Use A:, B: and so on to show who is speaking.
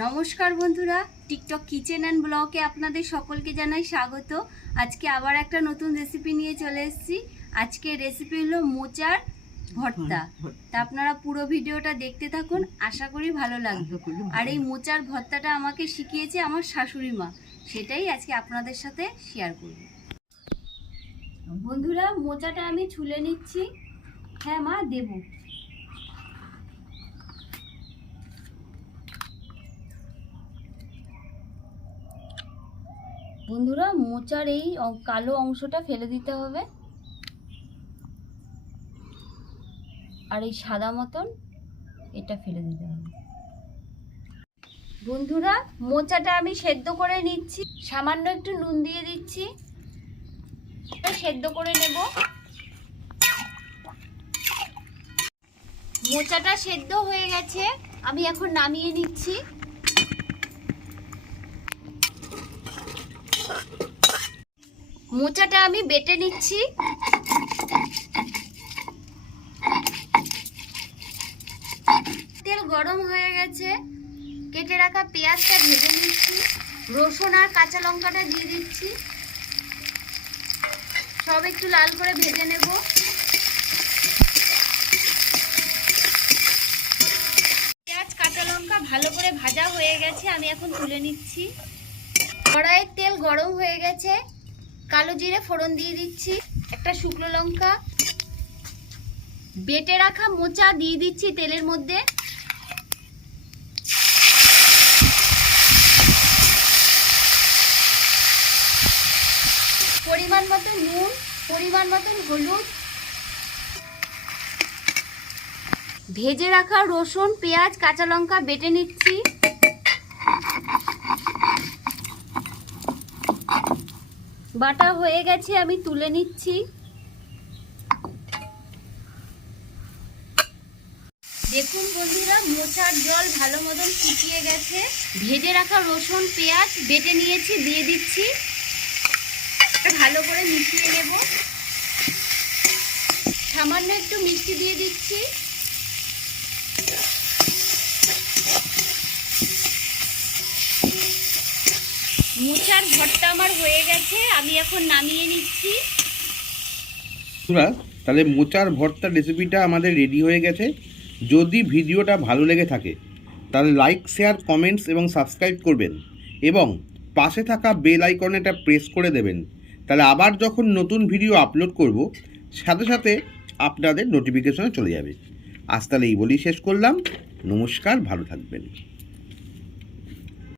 A: নমস্কার বন্ধুরা TikTok kitchen and ব্লগে আপনাদের সকলকে জানাই স্বাগত। আজকে আবার একটা নতুন রেসিপি নিয়ে চলে এসেছি। আজকে রেসিপি হলো মোচার ভর্তা। তা আপনারা পুরো ভিডিওটা দেখতে থাকুন আশা করি ভালো লাগবে। আর এই মোচার ভর্তাটা আমাকে শিখিয়েছে আমার শাশুড়ি মা। সেটাই আজকে আপনাদের সাথে শেয়ার করব। বন্ধুরা মোচাটা আমি ছুলে নিচ্ছি। হ্যাঁ মা দেবো। বন্ধুরা, মোচার এই কালো অংশটা ফেলে দিতে হবে। আর এই সাদা মতন এটা ফেলে দিতে হবে। বন্ধুরা, মোচাটা আমি সেদ্ধ করে নিচ্ছি। সামান্য একটু নুন দিয়ে দিচ্ছি। সেদ্ধ করে নেব। মোচাটা সেদ্ধ হয়ে গেছে। আমি এখন নামিয়ে নিচ্ছি। মোচাটা আমি বেটে নিচ্ছি। তেল গরম হয়ে গেছে। কেটে রাখা পেঁয়াজটা ভেজে নিচ্ছি। রসুন আর কাঁচা লঙ্কাটা দিয়ে দিচ্ছি। সব একটু লাল করে ভেজে নেব। পেঁয়াজ, কাঁচা লঙ্কা ভালো করে ভাজা হয়ে গেছে, আমি এখন তুলে নিচ্ছি। কড়াইয়ের তেল গরম হয়ে গেছে। কালো জিরে ফোড়ন দিয়ে দিচ্ছি, একটা শুকনো লঙ্কা। বেটে রাখা মোচা দিয়ে দিচ্ছি তেলের মধ্যে। পরিমাণ মতো নুন, পরিমাণ মতন হলুদ। ভেজে রাখা রসুন, পেঁয়াজ, কাঁচা লঙ্কা বেটে নিচ্ছি। বাটা হয়ে গেছে, আমি তুলে নিচ্ছি। দেখুন বন্ধুরা, মোচার জল ভালো মতন ফুটিয়ে গেছে। ভেজে রাখা রসুন, পেঁয়াজ বেটে নিয়েছি, দিয়ে দিচ্ছি। ভালো করে মিশিয়ে নেব। সামান্য একটু মিষ্টি দিয়ে দিচ্ছি। মোচার ভর্তা আমার হয়ে গেছে, আমি এখন নামিয়ে নিচ্ছি।
B: তাহলে মোচার ভর্তা রেসিপিটা আমাদের রেডি হয়ে গেছে। যদি ভিডিওটা ভালো লেগে থাকে, তাহলে লাইক শেয়ার কমেন্টস এবং সাবস্ক্রাইব করবেন। এবং পাশে থাকা বেল আইকনেটা প্রেস করে দেবেন। তাহলে আবার যখন নতুন ভিডিও আপলোড করব, সাথে সাথে আপনাদের নোটিফিকেশনে চলে যাবে। আজ তাহলে এই বলেই শেষ করলাম। নমস্কার, ভালো থাকবেন।